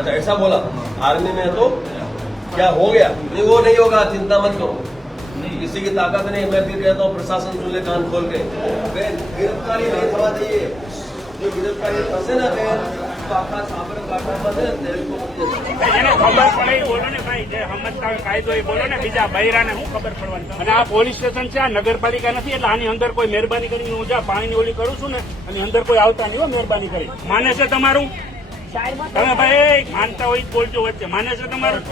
अच्छा ऐसा बोला, आर्मी में तो क्या हो गया? नहीं वो नहीं होगा, चिंता मत करो, किसी की ताकत नहीं। मैं फिर कहता हूँ प्रशासन सुन ले कान खोल के, गिरफ्तारी नहीं थमा चाहिए। जो गिरफ्तारी फंसे ना तो आखा साबर काटा बने तेल को એને ખબર પડે એ બોલો ને ભાઈ, જે સમજતા હોય કાયદો એ બોલો ને, બીજા બૈરાને શું ખબર પડવાની? અને આ પોલીસ સ્ટેશન છે, આ નગરપાલિકા નથી, એટલે આની અંદર કોઈ મહેરબાની કરીને હું જ્યાં પાણીની ઓલી કરું છું ને, આની અંદર કોઈ આવતા નહીં હો, મહેરબાની કરી. માને છે તમારું? તમે ભાઈ માનતા હોય જ બોલજો વચ્ચે. માને છે તમારું?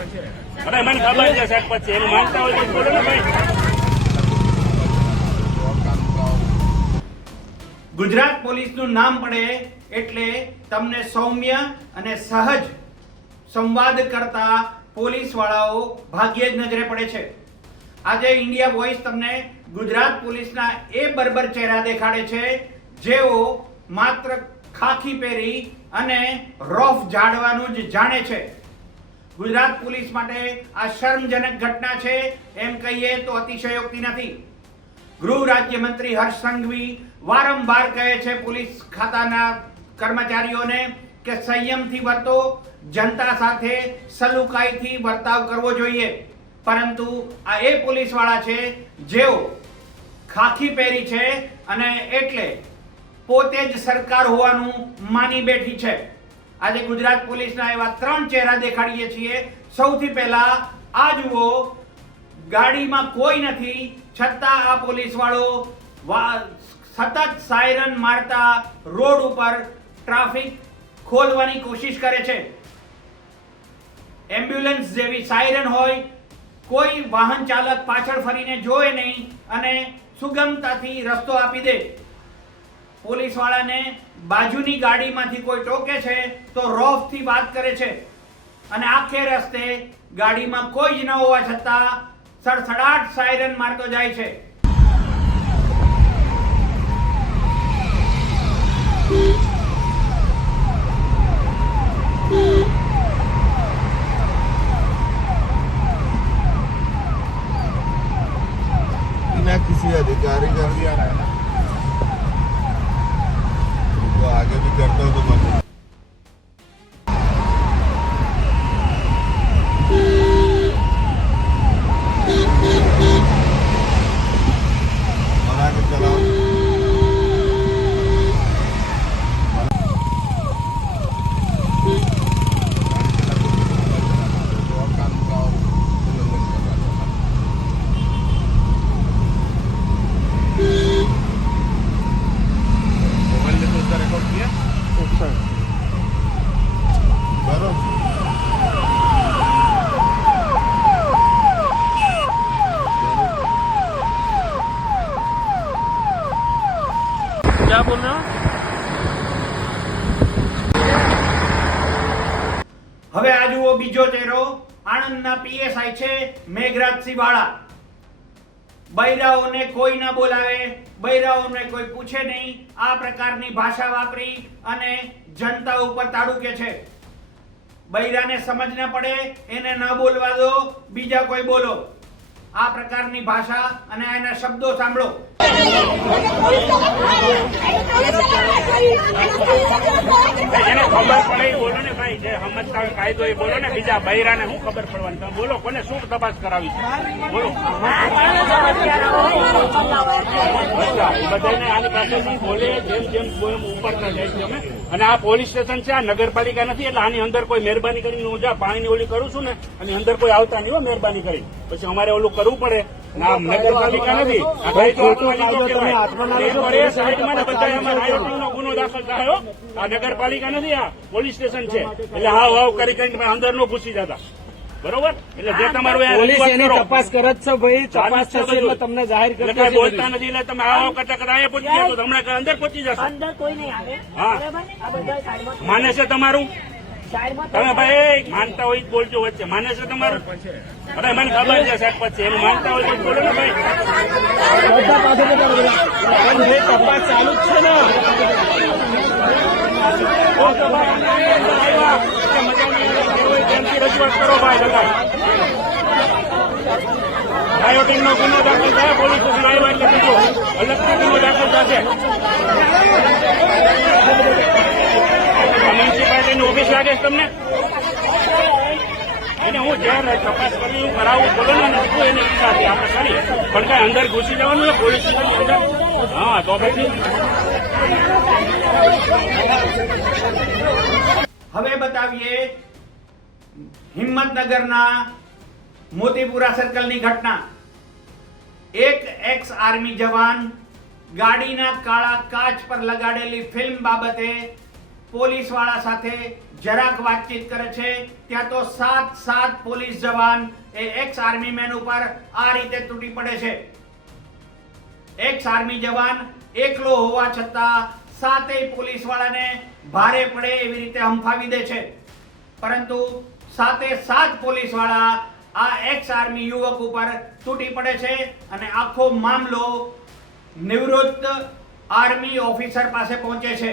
અરે મને ખબર છે સાહેબ, પછી એનું માનતા હોય તો બોલો ને ભાઈ. ગુજરાત પોલીસનું નામ પડે એટલે તમને સૌમ્ય અને સહજ સંવાદ કરતા પોલીસ વાળાઓ ભાગ્યે જ નજરે પડે છે. આજે ઇન્ડિયા વોઇસ તમને ગુજરાત પોલીસના એ બર્બર ચહેરા દેખાડે છે જેઓ માત્ર ખાખી પહેરી અને રોફ ઝાડવાનું જ જાણે છે. ગુજરાત પોલીસ માટે આ શર્મજનક ઘટના છે એમ કહીએ તો અતિશયોક્તિ નથી. ગૃહ રાજ્યમંત્રી હર્ષ સંઘવી વારંવાર કહે છે પોલીસ ખાતાના કર્મચારીઓને કે સંયમથી વર્તો, જનતા સાથે સલુકાઈથી વર્તાવ કરવો જોઈએ. પરંતુ આ એ પોલીસ વાળા છે જેઓ ખાખી પહેરી છે અને એટલે પોતે જ સરકાર હોવાનું માની બેઠી છે. આજે ગુજરાત પોલીસના એવા 3 ચહેરા દેખાડીએ છીએ. સૌથી પહેલા આ જુઓ, ગાડીમાં કોઈ નથી છતાં આ પોલીસ વાળો સતત સાયરન મારતા રોડ ઉપર ટ્રાફિક ખોલવાની કોશિશ કરે છે. એમ્બ્યુલન્સ જેવી સાયરન હોય, કોઈ વાહન ચાલક પાછળ ફરીને જોવે નહીં અને સુગમતાથી રસ્તો આપી દે. પોલીસ વાળાને બાજુની ગાડીમાંથી કોઈ ટોકે છે તો રોફથી વાત કરે છે અને આખે રસ્તે ગાડીમાં કોઈ જ ન હોવા છતાં સડસડાટ સાયરન મારતો જાય છે. बिना किसी अधिकारी का तो आगे भी करता हो तो बता. और आगे चलाओ. क्या बोल रहे हो? હવે આ જુઓ બીજો ચહેરો, આણંદના પીએસઆઈ છે મેઘરાજસિંહ વાળા. બૈરાઓને કોઈ ના બોલાવે, બૈરાઓને કોઈ પૂછે નહીં, આ પ્રકારની ભાષા વાપરી અને જનતા ઉપર તાડુકે છે. બૈરાને સમજ ન પડે એને ન બોલવા દો, બીજા કોઈ બોલો. આ પ્રકારની ભાષા અને એના શબ્દો સાંભળો. એને ખબર પડે એ બોલો ને ભાઈ, જે સમજતા હોય કાયદો એ બોલો ને, બીજા બૈરાને શું ખબર પડવાની? તમે બોલો, કોને શું તપાસ કરાવી છે બોલો. બધાને આની પાસે બોલે, જેમ જેમ એમ ઉપરના જાય છે અમે. અને આ પોલીસ સ્ટેશન છે, આ નગરપાલિકા નથી, એટલે આની અંદર કોઈ મહેરબાની કરીને હું જ્યાં પાણીની ઓલી કરું છું ને, આની અંદર કોઈ આવતા નહીં હો, મહેરબાની કરી. પછી અમારે ઓલું કરવું પડે. નગરપાલિકા નથી, ગુનો દાખલ થયો. આ નગરપાલિકા નથી, આ પોલીસ સ્ટેશન છે. એટલે હાવ હાવ કરી કરીને અંદર નો ઘૂસી જતા. બરોબર, એટલે જે તમારું તપાસ કરે છે ભાઈ, તપાસ થશે એટલે તમને જાહેર એટલે કઈ બોલતા નથી, એટલે તમે આવો કરતા કરતા અહીંયા પહોંચી જાય તો હમણાં અંદર પહોંચી જશે. અંદર કોઈ નહીં આવે. હા, માને છે તમારું? તમે ભાઈ માનતા હોય જ બોલજો વચ્ચે. માને છે તમારું? અરે મને ખબર છે સાહેબ, પછી એનું માનતા હોય તો બોલો ને ભાઈ. તપાસ ચાલુ જ છે ને. રજૂઆત કરો ભાઈ. બધા રાયોટિંગ નો ગુનો દાખલ થાય, પોલીસ સ્ટેશન આવ્યા એટલે બીજો અલગથી ગુનો દાખલ થશે. મ્યુનિસિપાલિટીની ઓફિસ લાગે છે તમને? એને હું જે તપાસ કરવી હું કરાવું બોલો ને શું એની ઈચ્છા હતી આપણે કરીએ, પણ કઈ અંદર ઘૂસી જવાનું ને પોલીસ સ્ટેશનની અંદર? હા તો પછી હવે બતાવીએ હિંમતનગરના મોતીપુરા સર્કલની ઘટના. એક એક્સ આર્મી જવાન ગાડીના કાળા કાચ પર લગાડેલી ફિલ્મ બાબતે પોલીસ વાળા સાથે જરાક વાતચીત કરે છે, ત્યાં તો સાત પોલીસ જવાન એ એક્સ આર્મી મેન ઉપર આ રીતે તૂટી પડે છે. એક્સ આર્મી જવાન એકલો હોવા છતાં સાતેય પોલીસ વાળાને ભારે પડે એવી રીતે હંફાવી દે છે, પરંતુ સાતે સાત પોલીસ વાળા આ એક્સ આર્મી યુવક ઉપર તૂટી પડે છે અને આખો મામલો નિવૃત્ત આર્મી ઓફિસર પાસે પહોંચે છે.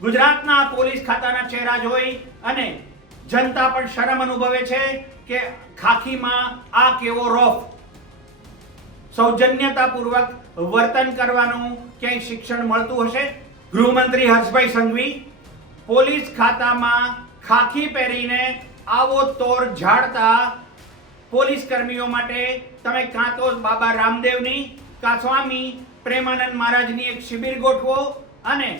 ગુજરાતના પોલીસ ખાતાના ચહેરા જોઈ અને જનતા પણ શરમ અનુભવે છે કે ખાખીમાં આ કેવો રોફ. સૌજન્યતાપૂર્વક વર્તન કરવાનું ક્યાંય શિક્ષણ મળતું હશે? ગૃહમંત્રી હર્ષભાઈ સંઘવી, પોલીસ ખાતામાં ખાખી પહેરીને આવો તોર ઝાડતા પોલીસ કર્મીઓ માટે તમે કાં તો બાબા રામદેવની કાં સ્વામી પ્રેમાનંદ મહારાજની એક શિબિર ગોઠવો અને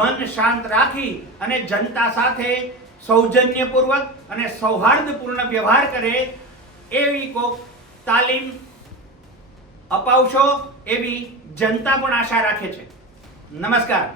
મન શાંત રાખી અને જનતા સાથે સૌજન્યપૂર્વક અને સૌહાર્દપૂર્ણ વ્યવહાર કરે એવી કોક તાલીમ અપાવશો એવી જનતા પણ આશા રાખે છે. નમસ્કાર.